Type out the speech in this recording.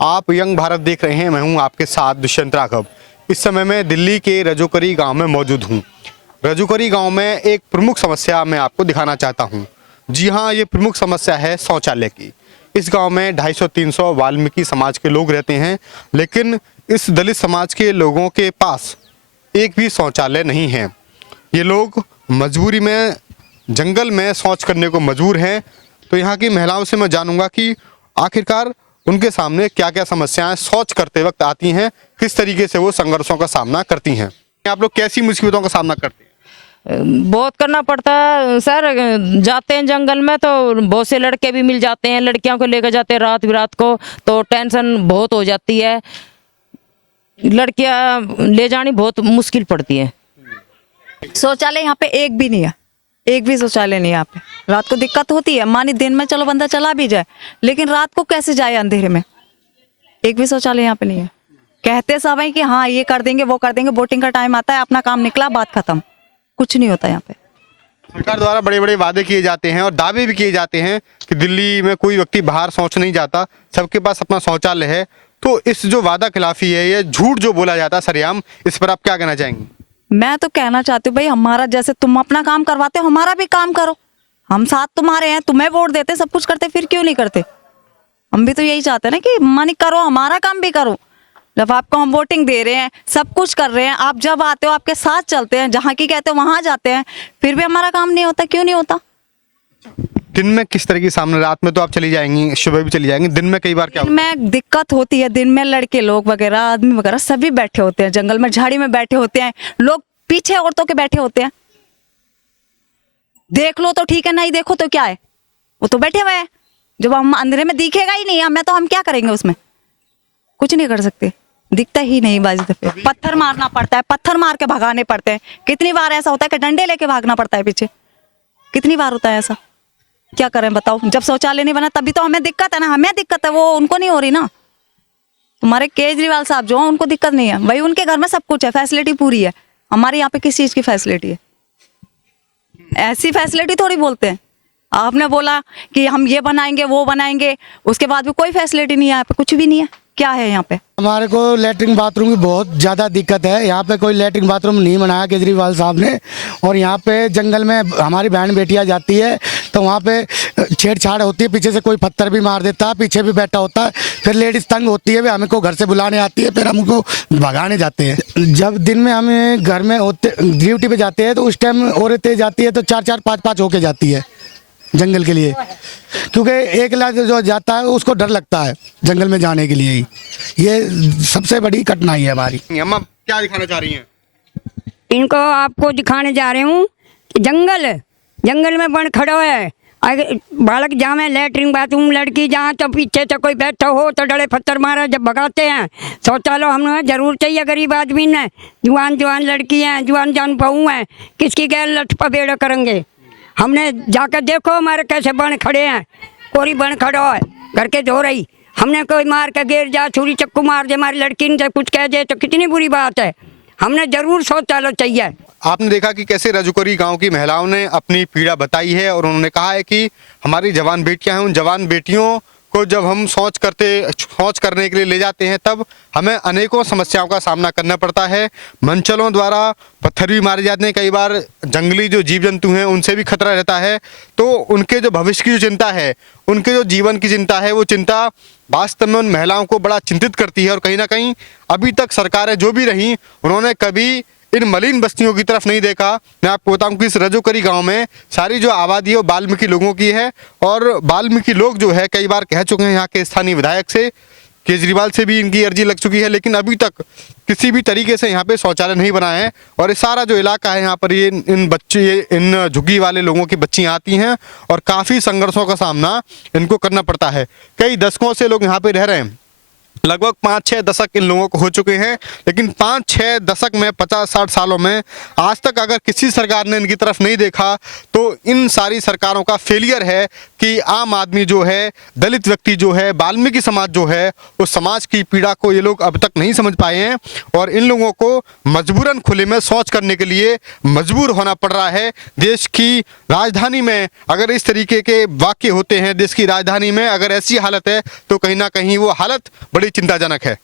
आप यंग भारत देख रहे हैं। मैं हूं आपके साथ दुष्यंत राघव। इस समय मैं दिल्ली के रजोकरी गांव में मौजूद हूं। रजोकरी गांव में एक प्रमुख समस्या मैं आपको दिखाना चाहता हूं। जी हां, ये प्रमुख समस्या है शौचालय की। इस गांव में 250-300 वाल्मीकि समाज के लोग रहते हैं, लेकिन इस दलित समाज के लोगों के पास एक भी शौचालय नहीं है। ये लोग मजबूरी में जंगल में शौच करने को मजबूर हैं। तो यहाँ की महिलाओं से मैं जानूंगा कि आखिरकार उनके सामने क्या क्या समस्याएं शौच करते वक्त आती हैं, किस तरीके से वो संघर्षों का सामना करती हैं। आप लोग कैसी मुसीबतों का सामना करते हैं? बहुत करना पड़ता है सर। जाते हैं जंगल में तो बहुत से लड़के भी मिल जाते हैं, लड़कियों को लेकर जाते हैं रात बिरात को, तो टेंशन बहुत हो जाती है। लड़कियां ले जानी बहुत मुश्किल पड़ती है। शौचालय यहाँ पे एक भी नहीं है, एक भी शौचालय नहीं है यहाँ पे। रात को दिक्कत होती है, मानी दिन में चलो बंदा चला भी जाए, लेकिन रात को कैसे जाए अंधेरे में? एक भी शौचालय यहाँ पे नहीं है। कहते सब है कि हाँ ये कर देंगे वो कर देंगे, वोटिंग का टाइम आता है अपना काम निकला बात खत्म, कुछ नहीं होता यहाँ पे। सरकार द्वारा बड़े बड़े वादे किए जाते हैं और दावे भी किए जाते हैं कि दिल्ली में कोई व्यक्ति बाहर शौच नहीं जाता, सबके पास अपना शौचालय है। तो इस जो वादा खिलाफी है, ये झूठ जो बोला जाता है सरेआम, इस पर आप क्या कहना चाहेंगे? मैं तो कहना चाहती हूँ भाई, हमारा जैसे तुम अपना काम करवाते हो हमारा भी काम करो। हम साथ तुम्हारे हैं, तुम्हें वोट देते सब कुछ करते, फिर क्यों नहीं करते? हम भी तो यही चाहते हैं ना कि मानी करो, हमारा काम भी करो। जब आपको हम वोटिंग दे रहे हैं, सब कुछ कर रहे हैं, आप जब आते हो आपके साथ चलते हैं, जहाँ की कहते हो वहां जाते हैं, फिर भी हमारा काम नहीं होता, क्यों नहीं होता? दिन में किस तरह की सामने, रात में तो आप चली जाएंगी, सुबह भी चली जाएंगी, दिन में कई बार क्या दिन में दिक्कत होती है। दिन में लड़के लोग वगैरह आदमी वगैरह सभी बैठे होते हैं जंगल में, झाड़ी में बैठे होते हैं, लोग पीछे औरतों के बैठे होते हैं। देख लो तो ठीक है, नहीं देखो तो क्या है, वो तो बैठे हुए हैं। जब हम अंधेरे में दिखेगा ही नहीं हमें, तो हम क्या करेंगे? उसमें कुछ नहीं कर सकते, दिखता ही नहीं। बाजी दफे पत्थर मारना पड़ता है, पत्थर मार के भगाने पड़ते हैं। कितनी बार ऐसा होता है कि डंडे लेके भागना पड़ता है पीछे, कितनी बार होता है ऐसा? क्या करें बताओ? जब शौचालय नहीं बना तभी तो हमें दिक्कत है ना, हमें दिक्कत है, वो उनको नहीं हो रही ना। तुम्हारे केजरीवाल साहब जो है उनको दिक्कत नहीं है भाई, उनके घर में सब कुछ है, फैसिलिटी पूरी है। हमारे यहाँ पे किस चीज की फैसिलिटी है? ऐसी फैसिलिटी थोड़ी बोलते हैं। आपने बोला कि हम ये बनाएंगे वो बनाएंगे, उसके बाद भी कोई फैसिलिटी नहीं है यहाँ पे, कुछ भी नहीं है। क्या है यहाँ पे? हमारे को लैट्रिन बाथरूम की बहुत ज़्यादा दिक्कत है। यहाँ पे कोई लैट्रिन बाथरूम नहीं बनाया केजरीवाल साहब ने। और यहाँ पे जंगल में हमारी बहन बेटियाँ जाती है तो वहाँ पे छेड़छाड़ होती है, पीछे से कोई पत्थर भी मार देता है, पीछे भी बैठा होता है, फिर लेडीज तंग होती है, वे हमको घर से बुलाने आती है, फिर हमको भगाने जाते हैं। जब दिन में हमें घर में होते ड्यूटी पे जाते हैं तो उस टाइम औरतें जाती है तो 4-4 5-5 होके जाती है जंगल के लिए, क्योंकि एक लाख जो जाता है उसको डर लगता है जंगल में जाने के लिए ही। ये सबसे बड़ी कठिनाई है हमारी। अम्मा क्या दिखाना चाह रही हैं? इनको आपको दिखाने जा रही हूँ कि जंगल में बन खड़ो है। अगर बालक जावे लैट्रिन बाथरूम, लड़की जहाँ तो पीछे से कोई बैठा हो तो डरे पत्थर मारा, जब भगाते हैं। शौचालय हमें जरूर चाहिए, गरीब आदमी ने, जवान लड़की हैं, जवान बहू हैं, किसकी गैर लठ पबेड़ करेंगे? हमने जाकर देखो हमारे कैसे बन खड़े हैं, कोरी बन खड़ो है घर के धो रही, हमने कोई मार के गिर जा, छुरी चक्कू मार दे, हमारी लड़की ने कुछ कह दे तो कितनी बुरी बात है। हमने जरूर शौचालय चाहिए। आपने देखा कि कैसे रजोकरी गांव की महिलाओं ने अपनी पीड़ा बताई है और उन्होंने कहा है कि हमारी जवान बेटियां हैं, उन जवान बेटियों को जब हम शौच करने के लिए ले जाते हैं तब हमें अनेकों समस्याओं का सामना करना पड़ता है। मंचलों द्वारा पत्थर भी मारे जाते हैं, कई बार जंगली जो जीव जंतु हैं उनसे भी खतरा रहता है। तो उनके जो भविष्य की जो चिंता है, उनके जो जीवन की चिंता है, वो चिंता वास्तव में उन महिलाओं को बड़ा चिंतित करती है। और कहीं ना कहीं अभी तक सरकारें जो भी रहीं, उन्होंने कभी इन मलिन बस्तियों की तरफ नहीं देखा। मैं आपको बताऊं कि इस रजोकरी गांव में सारी जो आबादी है वो वाल्मीकि लोगों की है। और वाल्मीकि लोग जो है कई बार कह चुके हैं यहाँ के स्थानीय विधायक से, केजरीवाल से भी इनकी अर्जी लग चुकी है, लेकिन अभी तक किसी भी तरीके से यहाँ पे शौचालय नहीं बना है। और ये सारा जो इलाका है यहाँ पर ये इन झुग्गी वाले लोगों की बच्चियाँ आती हैं और काफ़ी संघर्षों का सामना इनको करना पड़ता है। कई दशकों से लोग यहाँ पे रह रहे हैं, लगभग 5-6 दशक इन लोगों को हो चुके हैं, लेकिन 5-6 दशक में 50-60 सालों में आज तक अगर किसी सरकार ने इनकी तरफ नहीं देखा तो इन सारी सरकारों का फेलियर है कि आम आदमी जो है, दलित व्यक्ति जो है, वाल्मीकि समाज जो है, उस समाज की पीड़ा को ये लोग अब तक नहीं समझ पाए हैं। और इन लोगों को मजबूरन खुले में शौच करने के लिए मजबूर होना पड़ रहा है। देश की राजधानी में अगर इस तरीके के वाक्य होते हैं, देश की राजधानी में अगर ऐसी हालत है तो कहीं ना कहीं वो हालत बड़ी चिंताजनक है।